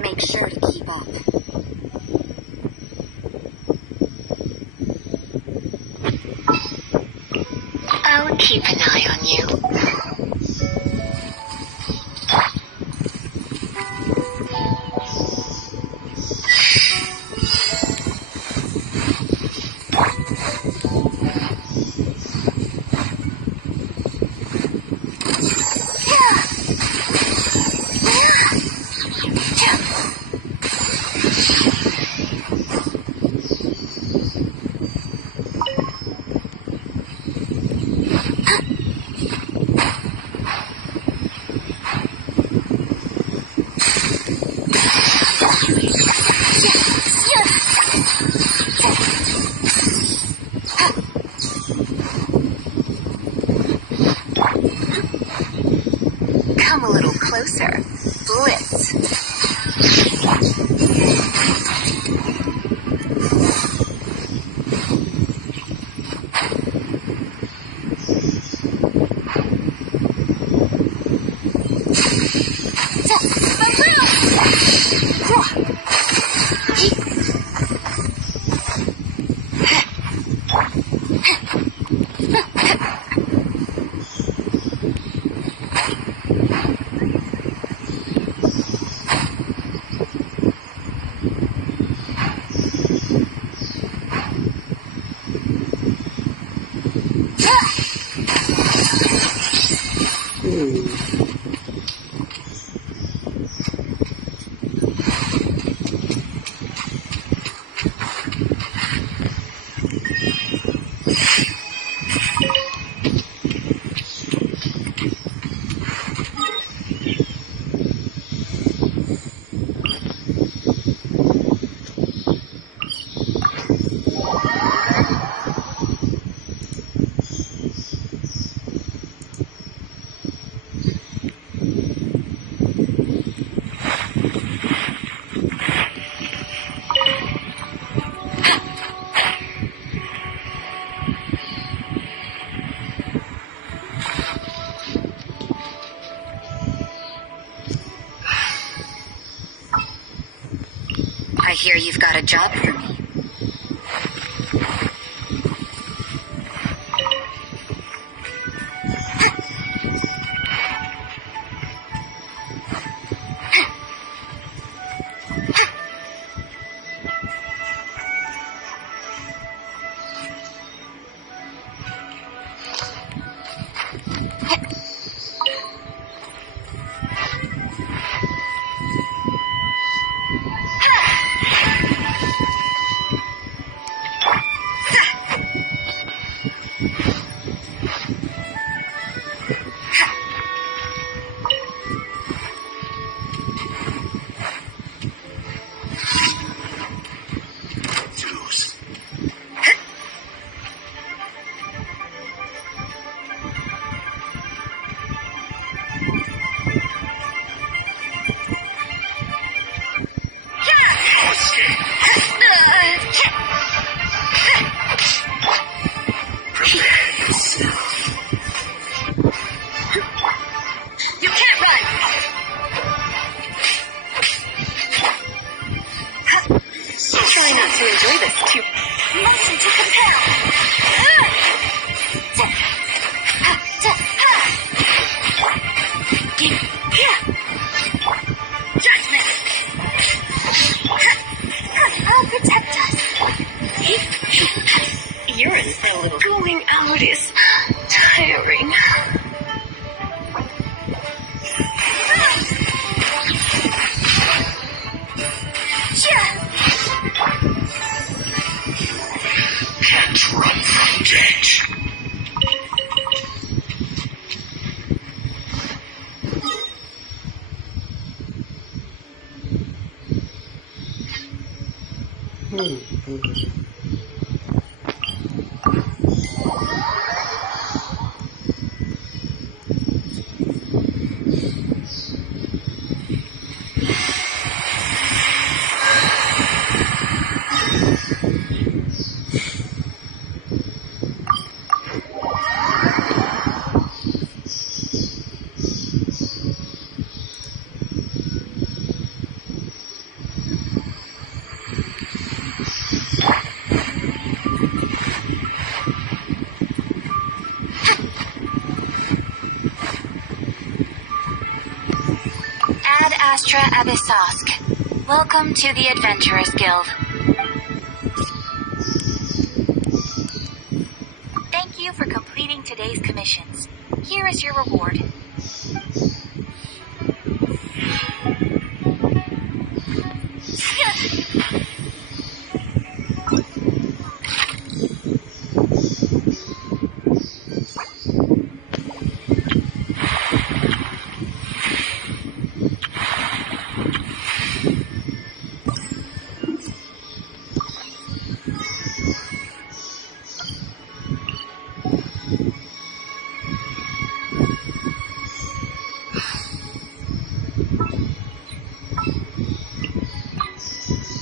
Make sure to keep up. I'll keep an eye on you. Come a little closer. Blitz. I hear you've got a job for me. You can't run! Try not to enjoy this too. Motion to compel! Judgment! Ad Astra Abyssosk. Welcome to the Adventurers Guild. Thank you for completing today's commissions. Here is your reward.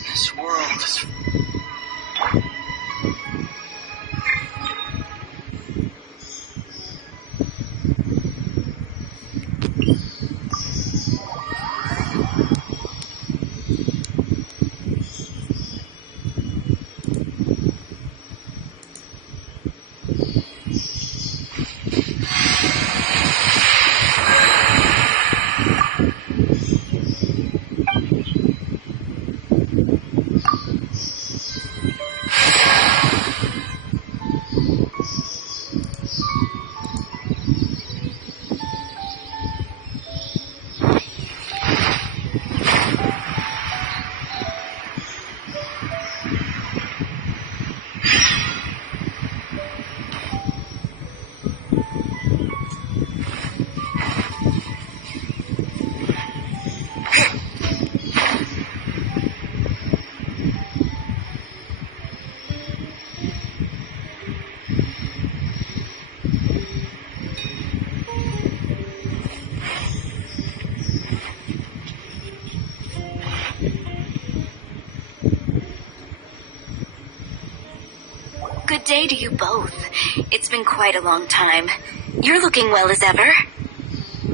This world is... Good day to you both. It's been quite a long time. You're looking well as ever.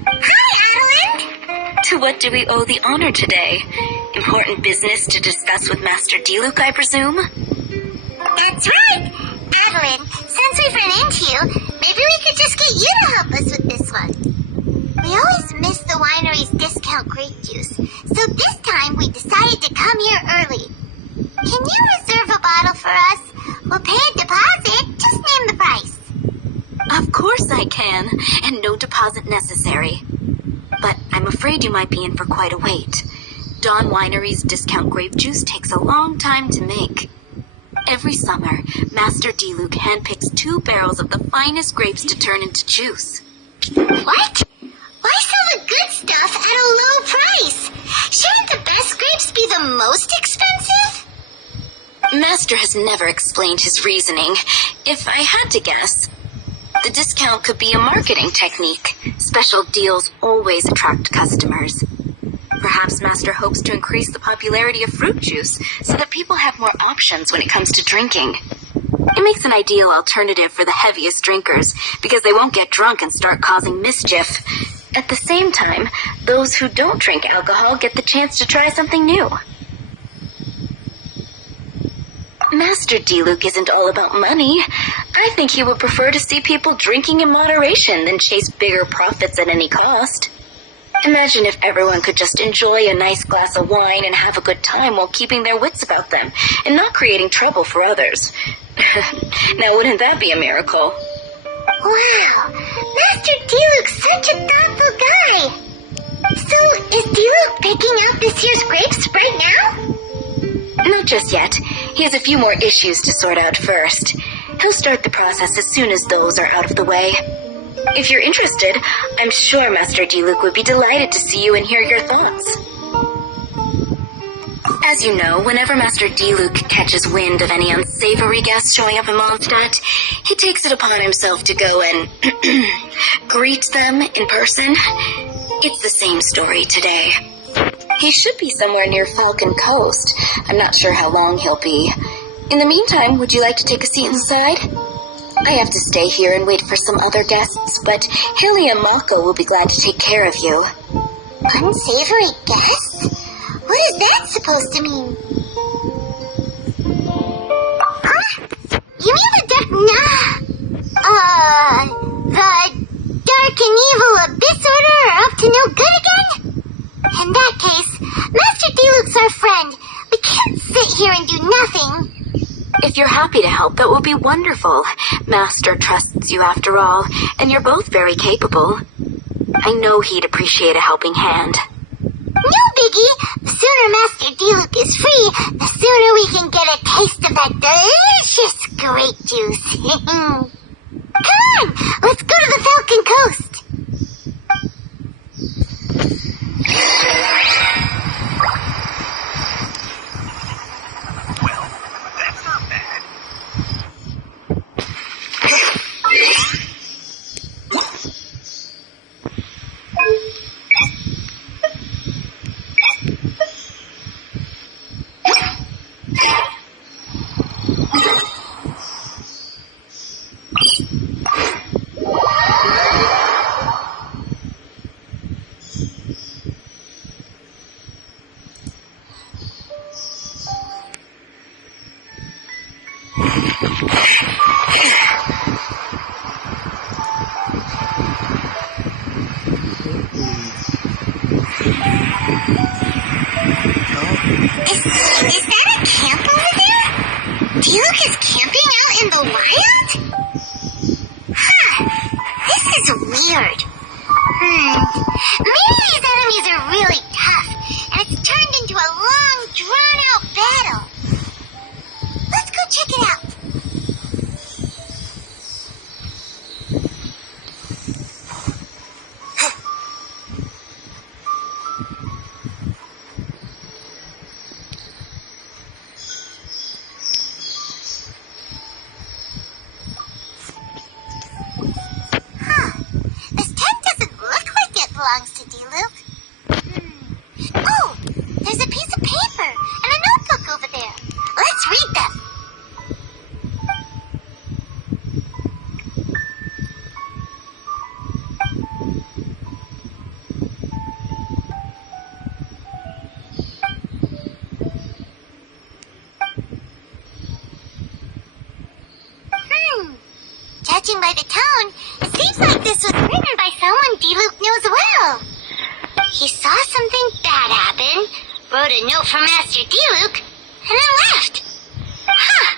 Hi, Adeline! To what do we owe the honor today? Important business to discuss with Master Diluc, I presume? That's right! Adeline, since we've run into you, maybe we could just get you to help us with this one. We always miss the winery's discount grape juice, so this time we decided to come here early. Can you reserve a bottle for us? We'll pay a deposit, just name the price. Of course I can, and no deposit necessary. But I'm afraid you might be in for quite a wait. Dawn Winery's discount grape juice takes a long time to make. Every summer, Master Diluc handpicks 2 barrels of the finest grapes to turn into juice. What? Why sell the good stuff at a low price? Shouldn't the best grapes be the most expensive? Master has never explained his reasoning. If I had to guess, the discount could be a marketing technique. Special deals always attract customers. Perhaps Master hopes to increase the popularity of fruit juice so that people have more options when it comes to drinking. It makes an ideal alternative for the heaviest drinkers because they won't get drunk and start causing mischief. At the same time, those who don't drink alcohol get the chance to try something new. Master Diluc isn't all about money. I think he would prefer to see people drinking in moderation than chase bigger profits at any cost. Imagine if everyone could just enjoy a nice glass of wine and have a good time while keeping their wits about them and not creating trouble for others. Now, wouldn't that be a miracle? Wow, Master Diluc's such a thoughtful guy. So, is Diluc picking out this year's grapes right now? Not just yet. He has a few more issues to sort out first. He'll start the process as soon as those are out of the way. If you're interested, I'm sure Master Diluc would be delighted to see you and hear your thoughts. As you know, whenever Master D-Luke catches wind of any unsavory guests showing up in Mondstadt, he takes it upon himself to go and greet them in person. It's the same story today. He should be somewhere near Falcon Coast. I'm not sure how long he'll be. In the meantime, would you like to take a seat inside? I have to stay here and wait for some other guests, but Haley and Mako will be glad to take care of you. Unsavory guests? What is that supposed to mean? Huh? You mean the dark and evil Abyss Order are up to no good again? In that case, Master D-Luke's our friend. We can't sit here and do nothing. If you're happy to help, that will be wonderful. Master trusts you after all, and you're both very capable. I know he'd appreciate a helping hand. No biggie. The sooner Master D-Luke is free, the sooner we can get a taste of that delicious grape juice. Come on, let's go to the Falcon Coast. Well, that's not bad. Is that a camp over there? D-Luke is camping out in the wild? Huh. This is weird. Maybe these enemies are really tough, and it's turned into a long, drawn-out battle. Let's go check it out. This tent doesn't look like it belongs to D-Luke. Oh, there's a piece of paper and a notebook over there. Let's read them. Judging by the tone, it seems like this was written by someone D-Luke knows well. He saw something bad happen, wrote a note for Master D-Luke, and then left. Huh.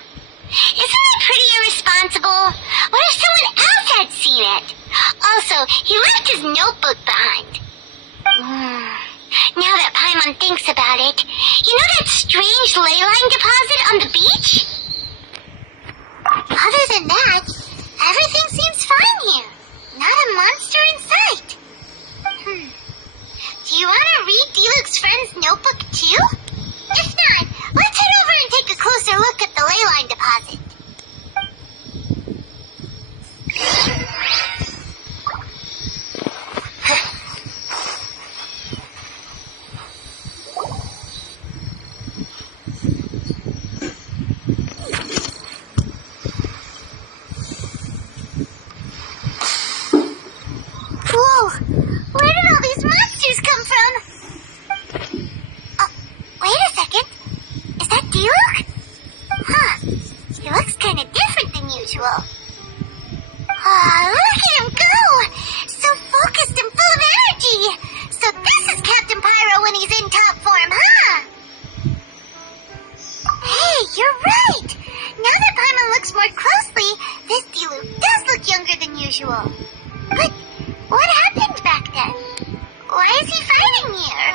Isn't that pretty irresponsible? What if someone else had seen it? Also, he left his notebook behind. Now that Paimon thinks about it, you know that strange ley line deposit on the beach? Other than that, everything seems fine here. Not a monster in sight. Do you want to read D-Luke's friend's notebook too? If not, let's head over and take a closer look at the ley line deposit. Whoa! Where did all these monsters come from? Wait a second. Is that D-Luke? Huh. He looks kind of different than usual. Look at him go! So focused and full of energy! So this is Captain Pyro when he's in top form, huh? Hey, you're right! Now that Paimon looks more closely, this D-Luke does look younger than usual. But what happened back then? Why is he fighting here?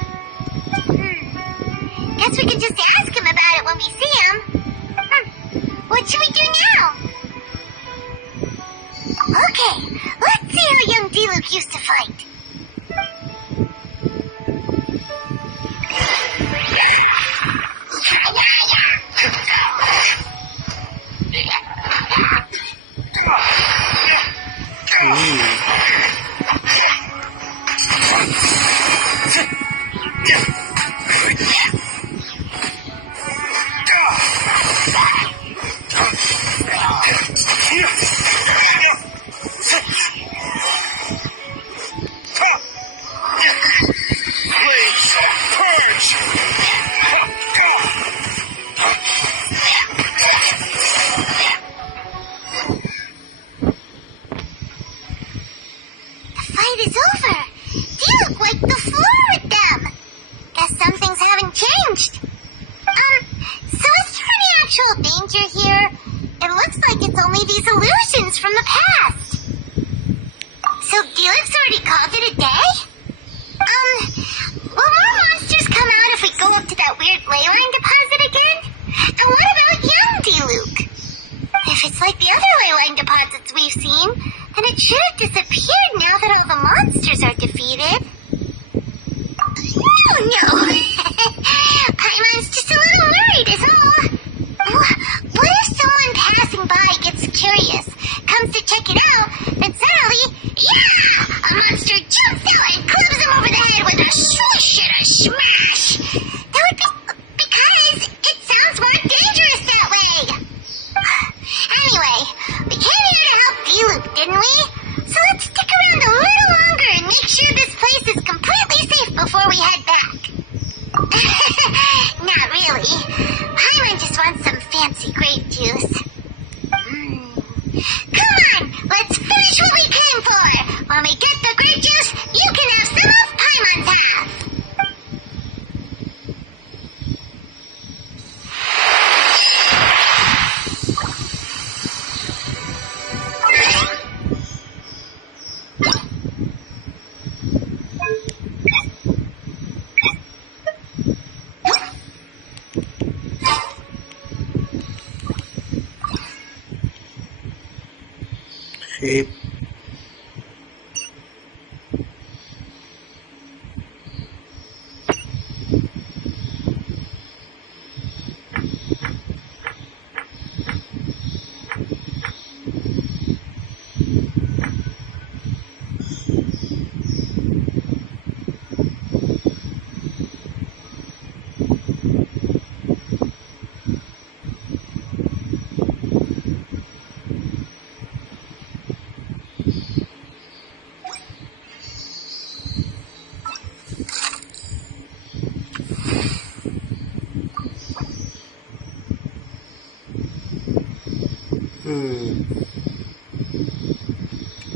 Guess we can just ask him about it when we see him. What should we do now? Okay, let's see how young D-Luke used to fight. fight is over. Duke wiped the floor with them. Guess some things haven't changed. So is there any actual danger here? It looks like it's only these illusions from the past. So Felix already called it a day? Will more monsters come out if we go up to that weird leyline deposit again? And what about young D-Luke? If it's like the other leyline deposits we've seen, then it should have disappeared now that all the monsters are defeated. No. Paimon's just a little worried is all. What if someone passing by gets curious, comes to check it out, then suddenly, yeah! A monster jumps out and clubs him over the head with a swoosh and a smash! That would be because it sounds more dangerous that way! Anyway, we came here to help D-Loop, didn't we? So let's stick around a little longer and make sure this place is completely safe before we head back. Not really. Paimon just wants some fancy grape juice. Come on, let's finish what we came for. When we get the grape juice, you can have some of Paimon's half. Khiếp.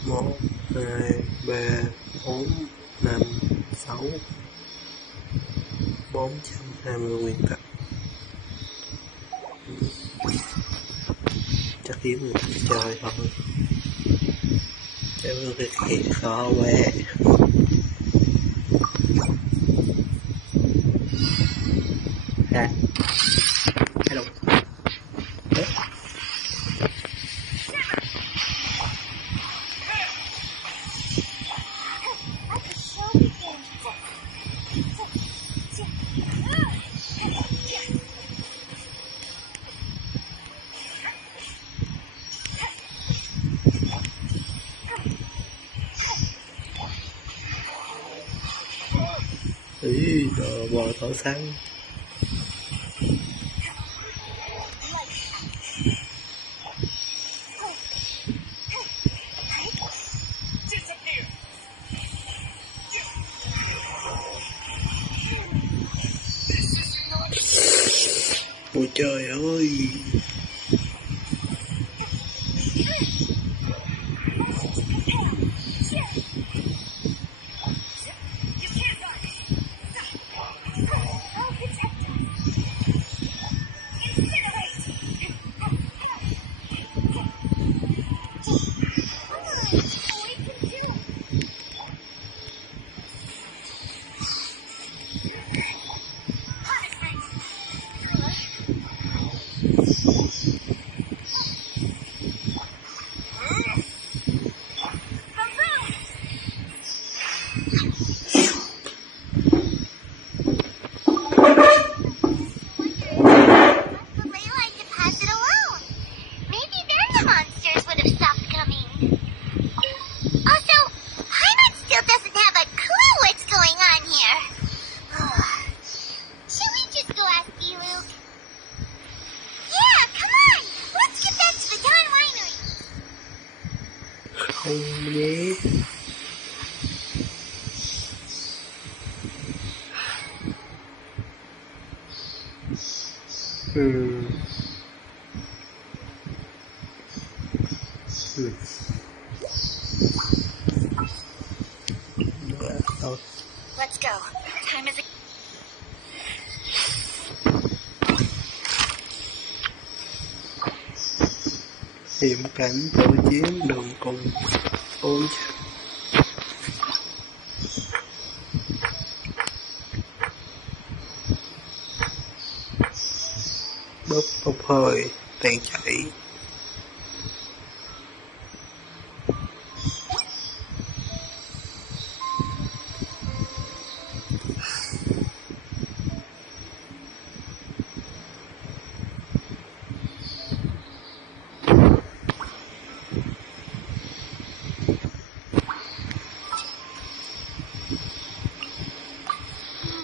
Một, hai, ba, bốn, năm, sáu, 420 nguyên tắc. Chắc kiếm người ta chơi thôi. Cái việc khó quá. Ha. Hello. Ý, đồ bò tỏ xăng. Ôi trời ơi. Yeah, come on! Ừ. Thôi. Let's go. Time is. Hiểm cảnh tổ chiến đường cùng. Ôi bóp bốc hơi tan chảy.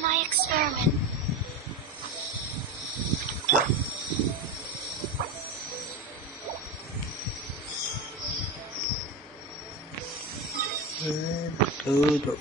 My experiment. Thứ rồi.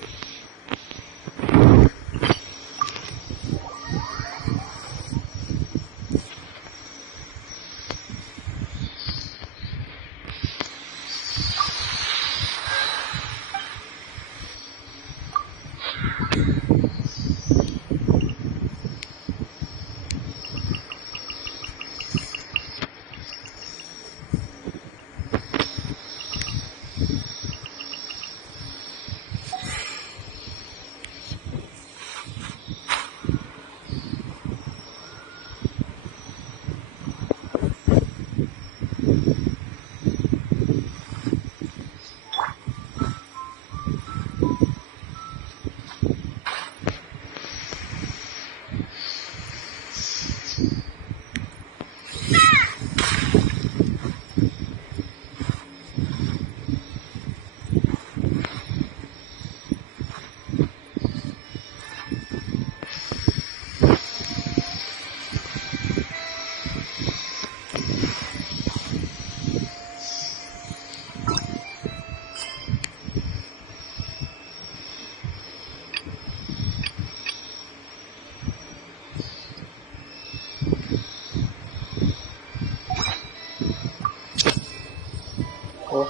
Ủa?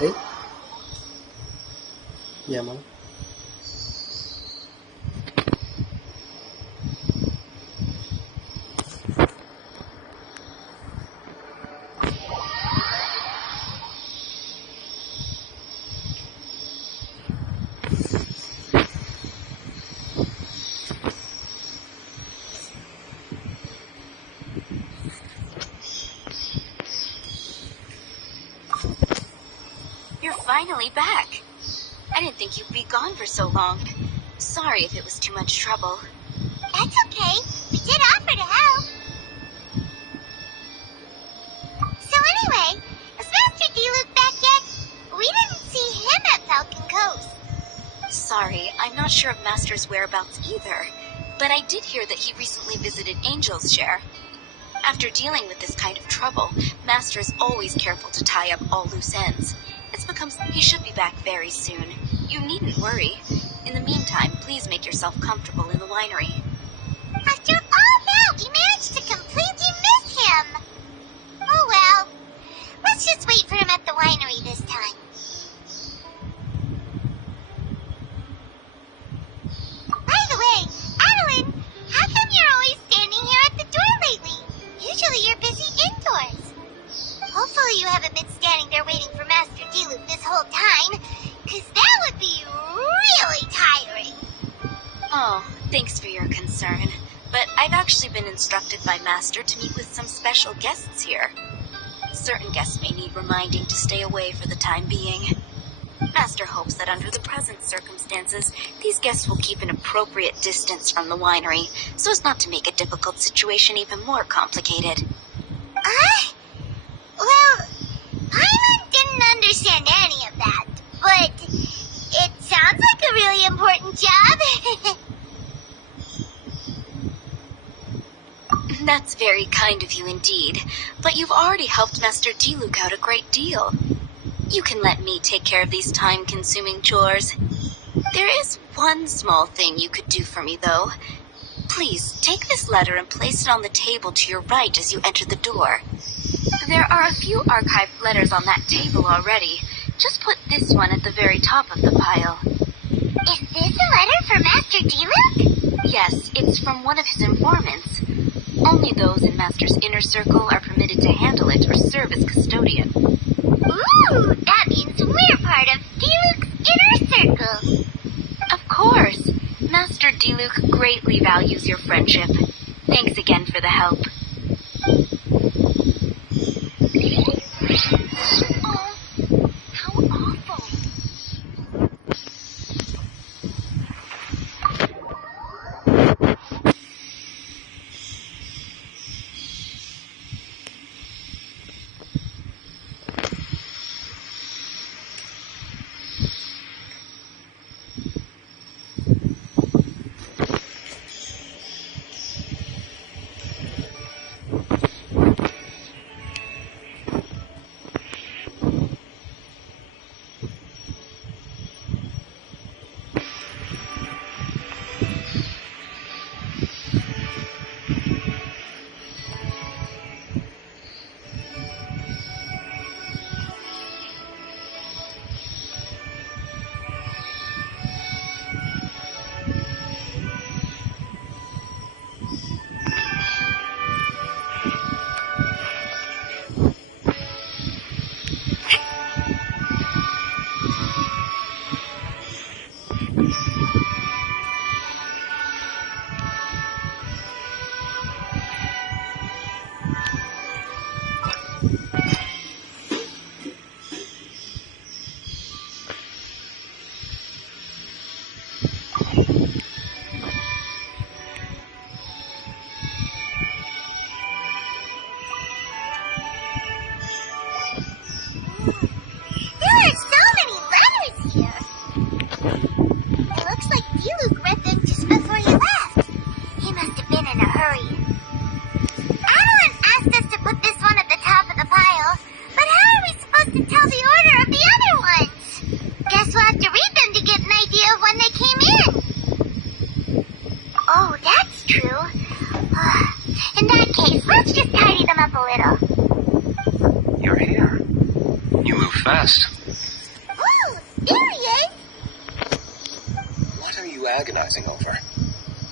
Ý? Dạ mà. You're finally back. I didn't think you'd be gone for so long. Sorry if it was too much trouble. That's okay. We did offer to help. So anyway, is Master D-Luke back yet? We didn't see him at Falcon Coast. Sorry, I'm not sure of Master's whereabouts either, but I did hear that he recently visited Angel's Share. After dealing with this kind of trouble, Master is always careful to tie up all loose ends. He should be back very soon. You needn't worry. In the meantime, please make yourself comfortable in the winery. After all that, we managed to completely miss him. Oh well. Let's just wait for him at the winery this time. By the way, Adeline, how come you're always standing here at the door lately? Usually you're busy indoors. Hopefully you haven't been standing there waiting for Master D-Luke this whole time, because that would be really tiring. Oh, thanks for your concern. But I've actually been instructed by Master to meet with some special guests here. Certain guests may need reminding to stay away for the time being. Master hopes that under the present circumstances, these guests will keep an appropriate distance from the winery, so as not to make a difficult situation even more complicated. Well, Paimon didn't understand any of that, but it sounds like a really important job. That's very kind of you indeed, but you've already helped Master D-Luke out a great deal. You can let me take care of these time-consuming chores. There is one small thing you could do for me, though. Please, take this letter and place it on the table to your right as you enter the door. There are a few archived letters on that table already. Just put this one at the very top of the pile. Is this a letter for Master D-Luke? Yes, it's from one of his informants. Only those in Master's inner circle are permitted to handle it or serve as custodian. Ooh, that means we're part of D-Luke's inner circle. Of course. Master D-Luke greatly values your friendship. Thanks again for the help. Oh, how awful. Fast. Oh, there he is! What are you agonizing over?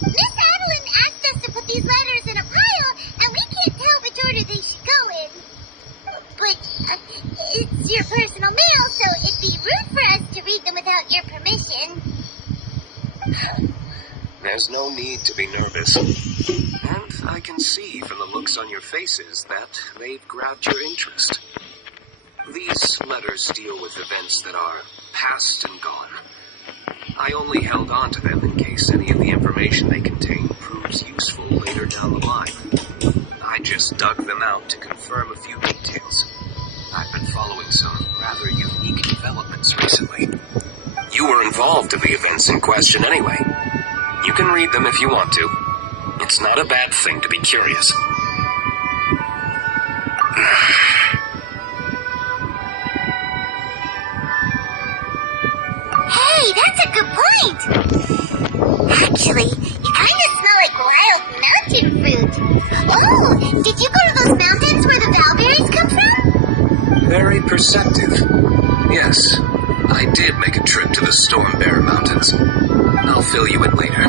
Miss Adeline asked us to put these letters in a pile, and we can't tell which order they should go in. But it's your personal mail, so it'd be rude for us to read them without your permission. There's no need to be nervous. And I can see from the looks on your faces that they've grabbed your interest. These letters deal with events that are past and gone. I only held on to them in case any of the information they contain proves useful later down the line. I just dug them out to confirm a few details. I've been following some rather unique developments recently. You were involved in the events in question anyway. You can read them if you want to. It's not a bad thing to be curious. Hey, that's a good point. Actually, you kind of smell like wild mountain fruit. Oh, did you go to those mountains where the Valberries come from? Very perceptive. Yes, I did make a trip to the Storm Bear Mountains. I'll fill you in later.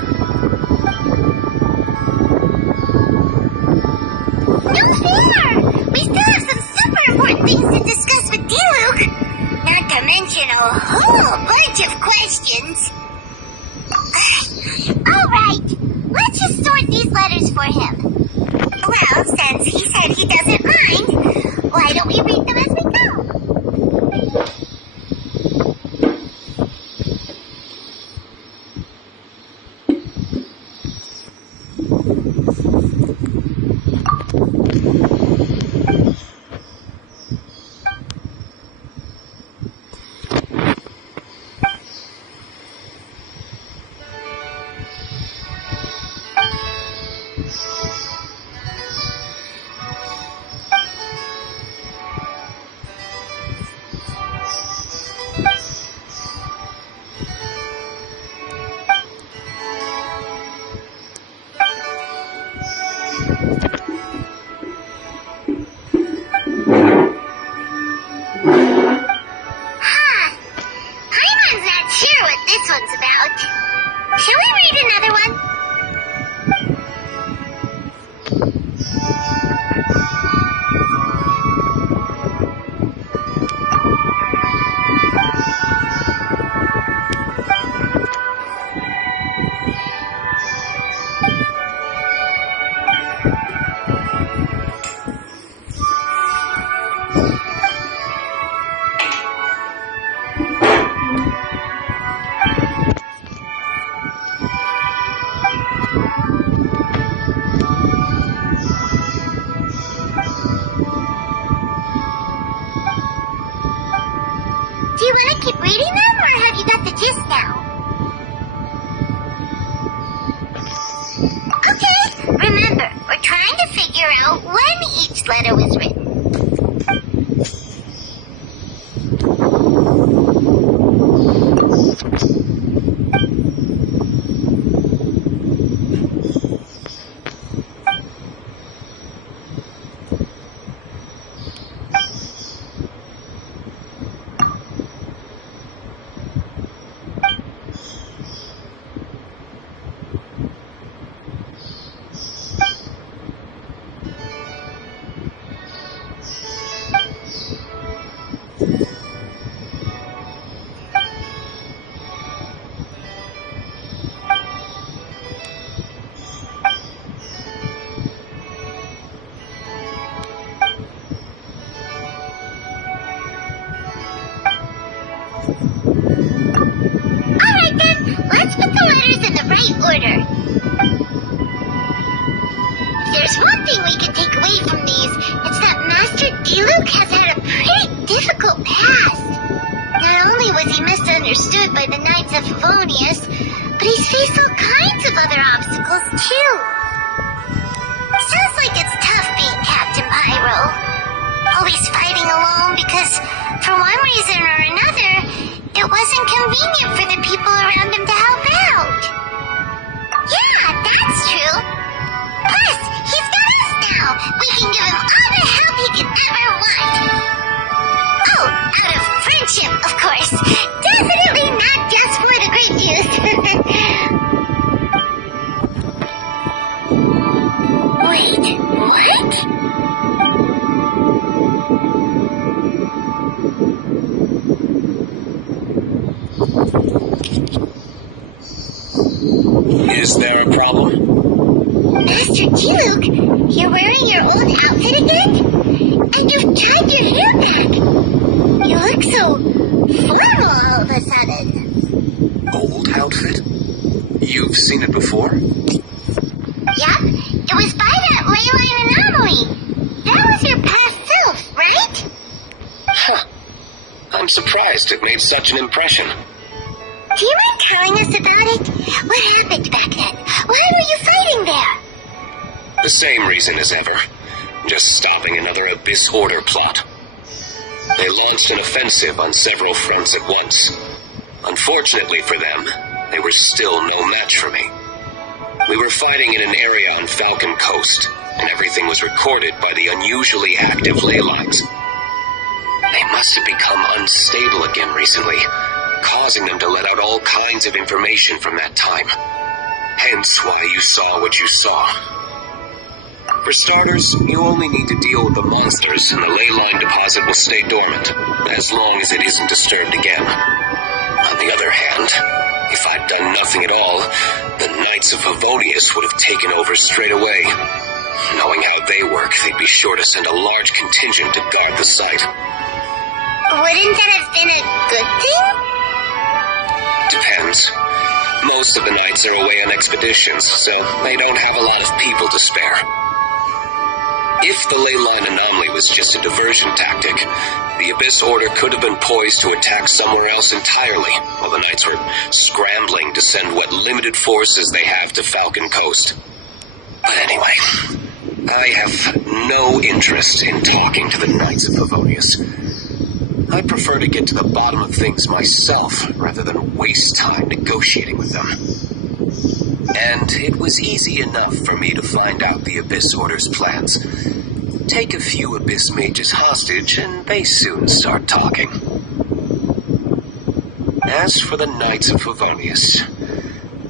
No fair! We still have some super important things to discuss with D-Luke. Not to mention a whole bunch of questions. Alright, let's just sort these letters for him. Well, since he said he doesn't mind, why don't we read them as we go? letter was written. Alright then, let's put the letters in the right order. If there's one thing we can take away from these, it's that Master Diluc has had a pretty difficult past. Not only was he misunderstood by the Knights of Favonius, but he's faced all kinds of other obstacles too. Sounds like it's tough being Captain Pyro. Always fighting alone because, for one reason or another, it wasn't convenient for the people around him to help out. Yeah, that's true. Plus, he's got us now. We can give him all the help he could ever want. Oh, out of friendship, of course. Definitely not just for the grape juice. Wait, what? Is there a problem? Master Diluc, you're wearing your old outfit again? And you've tied your hair back. You look so formal all of a sudden. Old outfit? You've seen it before? Yup, it was by that leyline anomaly. That was your past self, right? Huh. I'm surprised it made such an impression. Do you mind telling us about it? What happened back then? Why were you fighting there? The same reason as ever. Just stopping another Abyss Order plot. They launched an offensive on several fronts at once. Unfortunately for them, they were still no match for me. We were fighting in an area on Falcon Coast, and everything was recorded by the unusually active ley lines. They must have become unstable again recently, causing them to let out all kinds of information from that time. Hence why you saw what you saw. For starters, you only need to deal with the monsters, and the ley line deposit will stay dormant, as long as it isn't disturbed again. On the other hand, if I'd done nothing at all, the Knights of Favonius would have taken over straight away. Knowing how they work, they'd be sure to send a large contingent to guard the site. Wouldn't that have been a good thing? Depends. Most of the Knights are away on expeditions, so they don't have a lot of people to spare. If the leyline anomaly was just a diversion tactic, the Abyss Order could have been poised to attack somewhere else entirely, while the Knights were scrambling to send what limited forces they have to Falcon Coast. But anyway, I have no interest in talking to the Knights of Favonius. I prefer to get to the bottom of things myself, rather than waste time negotiating with them. And it was easy enough for me to find out the Abyss Order's plans. Take a few Abyss mages hostage, and they soon start talking. As for the Knights of Favonius,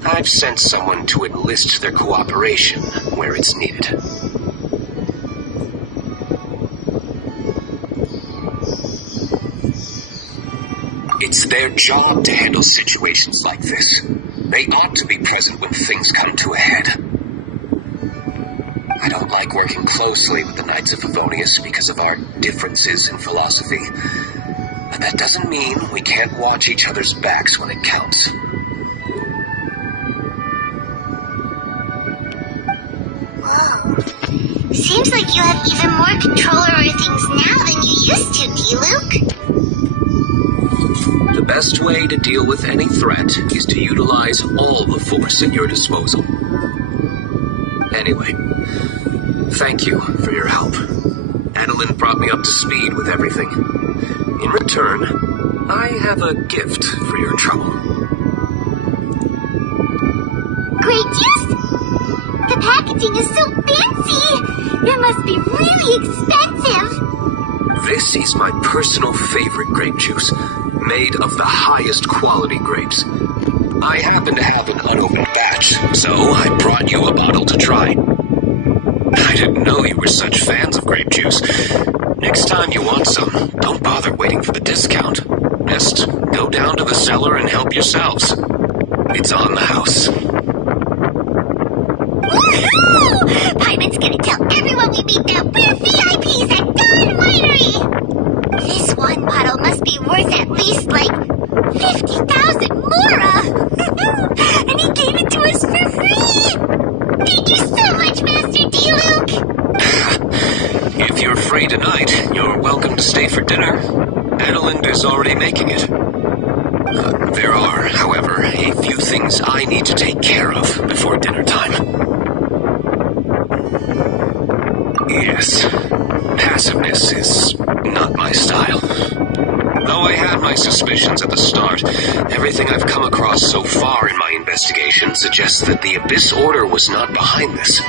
I've sent someone to enlist their cooperation where it's needed. It's their job to handle situations like this. They ought to be present when things come to a head. I don't like working closely with the Knights of Favonius because of our differences in philosophy. But that doesn't mean we can't watch each other's backs when it counts. Whoa. Seems like you have even more control over things now than you used to, Diluc. The best way to deal with any threat is to utilize all the force at your disposal. Anyway, thank you for your help. brought me up to speed with everything. In return, I have a gift for your trouble. Grape juice? The packaging is so fancy! It must be really expensive! This is my personal favorite grape juice, made of the highest quality grapes. I happen to have an unopened batch, so I brought you a bottle to try. I didn't know you were such fans of grape juice. Next time you want some, don't bother waiting for the discount. Just go down to the cellar and help yourselves. It's on the house. Woohoo! Paimon's gonna tell everyone we meet that we're VIPs at Dawn Winery! This one bottle must be worth at least, like, 50,000 mora! And he gave it to us for free! Thank you so much, Master D-Luke! If you're free tonight, you're welcome to stay for dinner. Adeline is already making it. There are, however, a few things I need to take care of before dinner time. Yes, passiveness is not my style. Though I had my suspicions at the start, everything I've come across so far in my investigation suggests that the Abyss Order was not behind this.